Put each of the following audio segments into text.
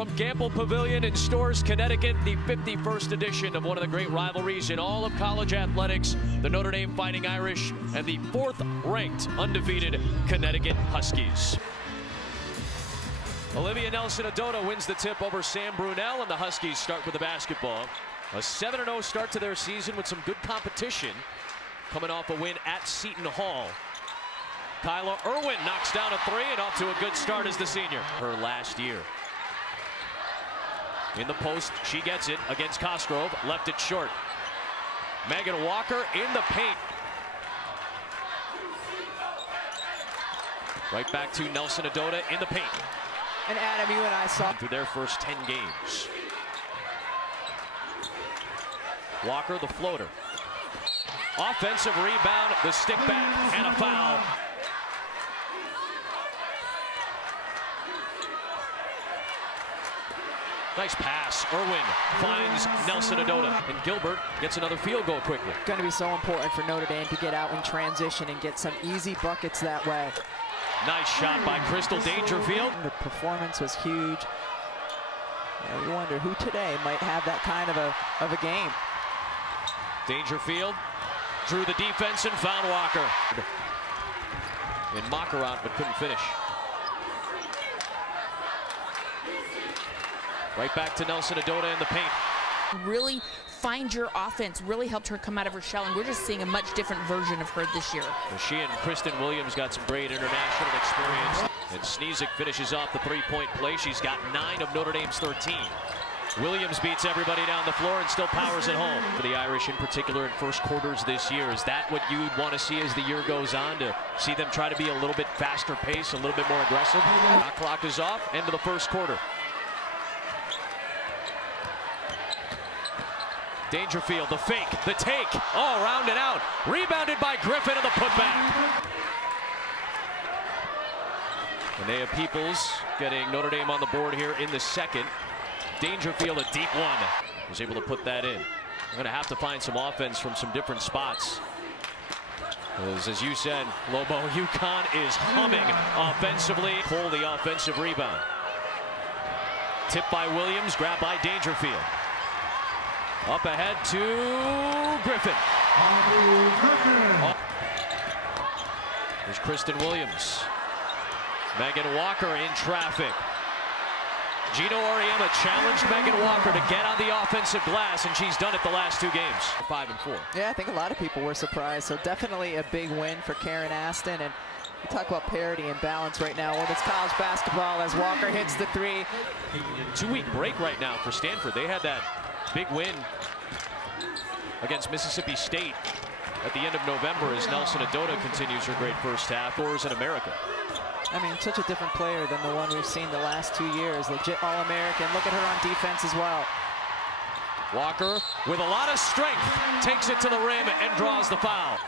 from Gamble Pavilion in Storrs, Connecticut, the 51st edition of one of the great rivalries in all of college athletics, the Notre Dame Fighting Irish and the 4th-ranked undefeated Connecticut Huskies. Olivia Nelson-Ododa wins the tip over Sam Brunel, and the Huskies start with the basketball. A 7-0 start to their season with some good competition, coming off a win at Seton Hall. Kyla Irwin knocks down a three and off to a good start as the senior. Her last year. In the post, she gets it against Cosgrove, left it short. Megan Walker in the paint. Right back to Nelson-Ododa in the paint. And Adam, you and I saw through their first 10 games. Walker, the floater. Offensive rebound, the stick back, and a foul. Nice pass. Irwin finds Nelson-Ododa, and Gilbert gets another field goal quickly. Going to be so important for Notre Dame to get out in transition and get some easy buckets that way. Nice shot by Crystal Dangerfield. The performance was huge. And we wonder who today might have that kind of a game. Dangerfield drew the defense and found Walker. In Mockerat, but couldn't finish. Right back to Nelson-Ododa in the paint. Really find your offense, really helped her come out of her shell, and we're just seeing a much different version of her this year. She and Kristen Williams got some great international experience. And Sneezik finishes off the three-point play. She's got 9 of Notre Dame's 13. Williams beats everybody down the floor and still powers it home. For the Irish in particular in first quarters this year, is that what you'd want to see as the year goes on, to see them try to be a little bit faster pace, a little bit more aggressive? Shot clock is off, end of the first quarter. Dangerfield, the fake, the take, all rounded out. Rebounded by Griffin and the putback. Linnea Peoples getting Notre Dame on the board here in the second. Dangerfield, a deep one, was able to put that in. We're going to have to find some offense from some different spots. As you said, Lobo, UConn is humming offensively. Pull the offensive rebound. Tipped by Williams, grabbed by Dangerfield. Up ahead to Griffin. There's Kristen Williams. Megan Walker in traffic. Gino Auriemma challenged Megan Walker to get on the offensive glass, and she's done it the last 2 games. 5 and 4. Yeah, I think a lot of people were surprised. So definitely a big win for Karen Aston. And we talk about parity and balance right now. Women's college basketball as Walker hits the three. 2-week break right now for Stanford. They had that big win against Mississippi State at the end of November as Nelson-Ododa continues her great first half. Scores in America. I mean, such a different player than the one we've seen the last 2 years. Legit All-American. Look at her on defense as well. Walker, with a lot of strength, takes it to the rim and draws the foul.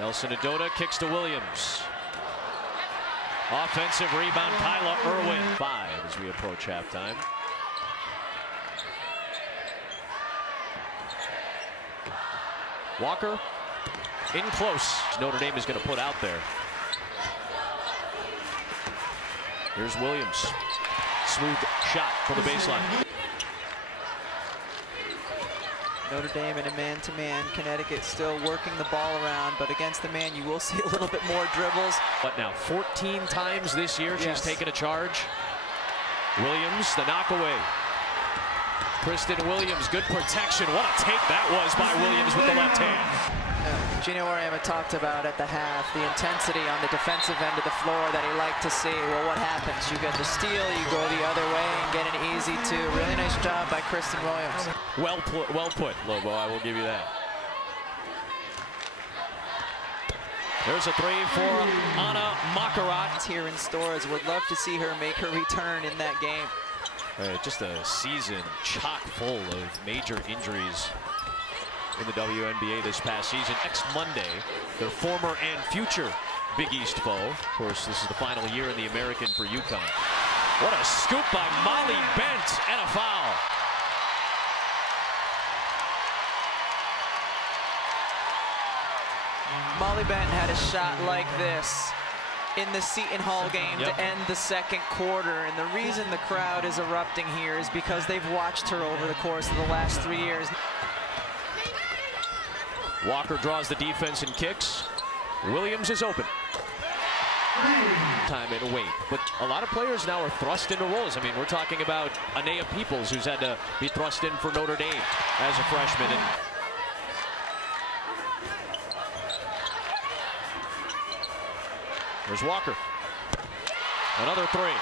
Nelson-Ododa kicks to Williams. Offensive rebound, Kyla Irwin. 5 as we approach halftime. Walker in close. Notre Dame is going to put out there. Here's Williams. Smooth shot from the baseline. Notre Dame in a man-to-man. Connecticut still working the ball around, but against the man you will see a little bit more dribbles. But now 14 times this year she's taken a charge. Williams, the knockaway. Kristen Williams, good protection. What a take that was by Williams with the left hand. Gino Auriemma talked about at the half the intensity on the defensive end of the floor that he liked to see. Well, what happens? You get the steal, you go the other way and get an easy 2. Really nice job by Kristen Williams. Well put, Lobo, I will give you that. There's a 3 for Anna Mockerat. Here in Storrs, would love to see her make her return in that game. Just a season chock full of major injuries in the WNBA this past season. Next Monday, their former and future Big East foe. Of course, this is the final year in the American for UConn. What a scoop by Molly Bent, and a foul. Molly Benton had a shot like this in the Seton Hall game to end the second quarter. And the reason the crowd is erupting here is because they've watched her over the course of the last 3 years. Walker draws the defense and kicks. Williams is open. Time and wait. But a lot of players now are thrust into roles. I mean, we're talking about Anea Peoples, who's had to be thrust in for Notre Dame as a freshman. And there's Walker. Another three.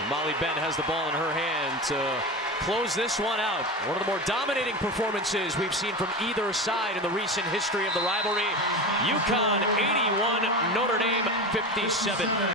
And Molly Benn has the ball in her hand to close this one out. One of the more dominating performances we've seen from either side in the recent history of the rivalry. UConn 81, Notre Dame 57.